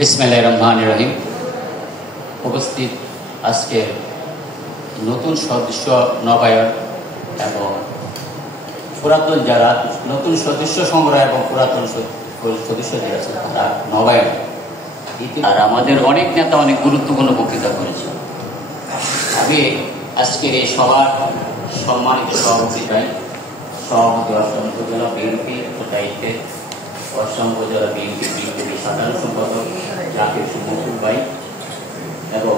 বিসমিল্লাহির রহমানির রহিম। উপস্থিত আজকের নতুন সদস্য নবায়ন এবং পুরাতন যারা নতুন সদস্য সংগ্রহ এবং পুরাতন সদস্য যারা আছে তার নবায়ন, আর আমাদের অনেক নেতা অনেক গুরুত্বপূর্ণ বক্তৃতা করেছে। আমি আজকের এই সভার সম্মানিত সভাপতি ভাই, সভাপতি অসম উপজেলা বিএনপি দায়িত্বে, অসম উপজেলা বিএনপি সাধারণ সম্পাদক জাকির মকবুল ভাই এবং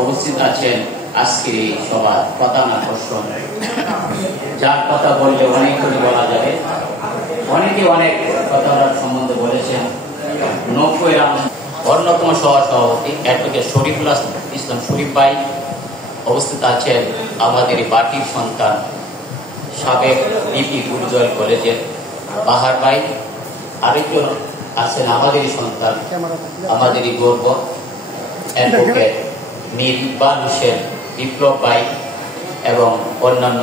উপস্থিত আছেন আজকের এই সভার প্রধান আকর্ষণ, যার কথা বললে অনেক করে বলা যাবে, অনেকে অনেক কথা সম্বন্ধে বলেছেন। নব্বইয়ের অন্যতম সভাপতি অ্যাডভোকেট শরীফুল ইসলাম শরীফ ভাই অবস্থিত আছেন। আমাদের পার্টির সন্তান সাবেক বিপি গুরুজল কলেজের বাহার ভাই, আরেকজন আছেন আমাদেরই সন্তান, আমাদেরই গর্ব অ্যাডভোকেট মীর ইকবাল হোসেন বিপ্লব ভাই এবং অন্যান্য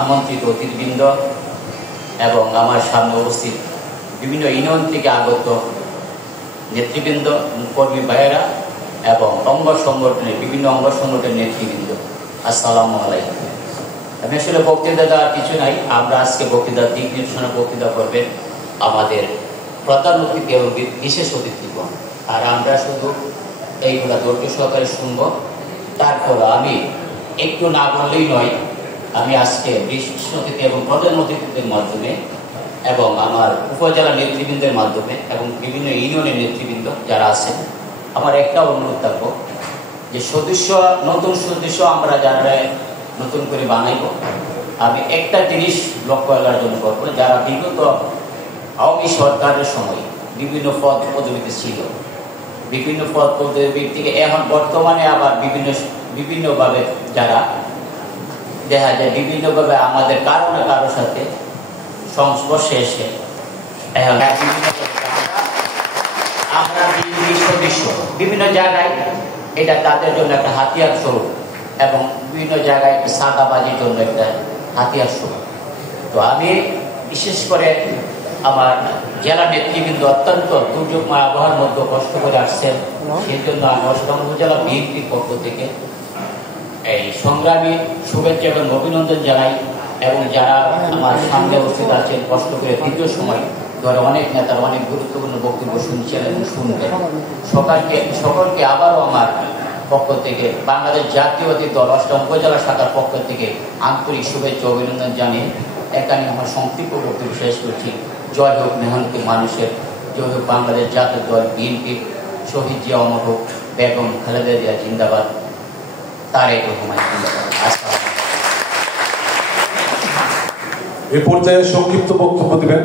আমন্ত্রিত অতিথিবৃন্দ এবং আমার সামনে উপস্থিত বিভিন্ন ইউনিয়ন থেকে আগত নেতৃবৃন্দ, কর্মী ভাইয়েরা এবং অঙ্গ সংগঠনের বিভিন্ন অঙ্গ সংগঠনের নেতৃবৃন্দ, আসসালামু আলাইকুম। আমি আসলে বক্তৃতা দেওয়ার কিছু নাই। আমরা আজকে বক্তৃতার দিক নির্দেশনা বক্তৃতা করবেন আমাদের প্রধান অতিথি এবং বিশেষ অতিথিগণ, আর আমরা শুধু এইগুলা ধৈর্য সহকারে শুনবো। তারপর আমি একটু না বললেই নয়, আমি আজকে বিশেষ অতিথি এবং প্রধান অতিথিদের মাধ্যমে এবং আমার উপজেলা নেতৃবৃন্দের মাধ্যমে এবং বিভিন্ন ইউনিয়নের নেতৃবৃন্দ যারা আছেন, আমার একটা অনুরোধ থাকবো যে নতুন সদস্য আমরা যারা নতুন করে বানাইব, আমি একটা জিনিস লক্ষ্য করার জন্য করবো, যারা বিগত আওয়ামী সরকারের সময় বিভিন্ন পদ পদবিতে ছিল, বিভিন্ন পদ পদবি থেকে এখন বর্তমানে আবার বিভিন্নভাবে যারা দেখা যায় বিভিন্নভাবে আমাদের কারো না কারোর সাথে সংস্পর্শে এসে এখন আমরা সদস্য বিভিন্ন জায়গায়, এটা তাদের জন্য একটা হাতিয়ার স্বরূপ এবং বিভিন্ন জায়গায় সাদাবাজির জন্য একটা হাতিয়ার স্বরূপ। তো আমি বিশেষ করে আমার জেলা নেতৃবৃন্দ অত্যন্ত দুর্যোগময় আবহাওয়ার মধ্যে কষ্ট করে আসছেন, সেই জন্য আমি অষ্টম উপজেলা বিএনপির পক্ষ থেকে এই সংগ্রামী শুভেচ্ছা এবং অভিনন্দন জানাই। এবং যারা আমার সামনে উপস্থিত আছেন, কষ্ট করে দীর্ঘ সময় ধরে অনেক নেতার অনেক গুরুত্বপূর্ণ বক্তব্য শুনছেন এবং শুনবেন, সকলকে আবারও আমার পক্ষ থেকে বাংলাদেশ জাতীয়তাবাদী দল অষ্টম উপজেলা শাখার পক্ষ থেকে আন্তরিক শুভেচ্ছা অভিনন্দন জানিয়ে এখানে আমার সংক্ষিপ্ত বক্তব্য শেষ করছি। জয় হোক মেহনতি মানুষের, জয় হোক বাংলাদেশ জাতীয় দল বিএনপি, শহীদ জিয়া অমর হোক, বেগম খালেদা জিয়া জিন্দাবাদ, তারেক রহমান জিন্দাবাদ। এ পর্যায়ে সংক্ষিপ্ত বক্তব্য দেবেন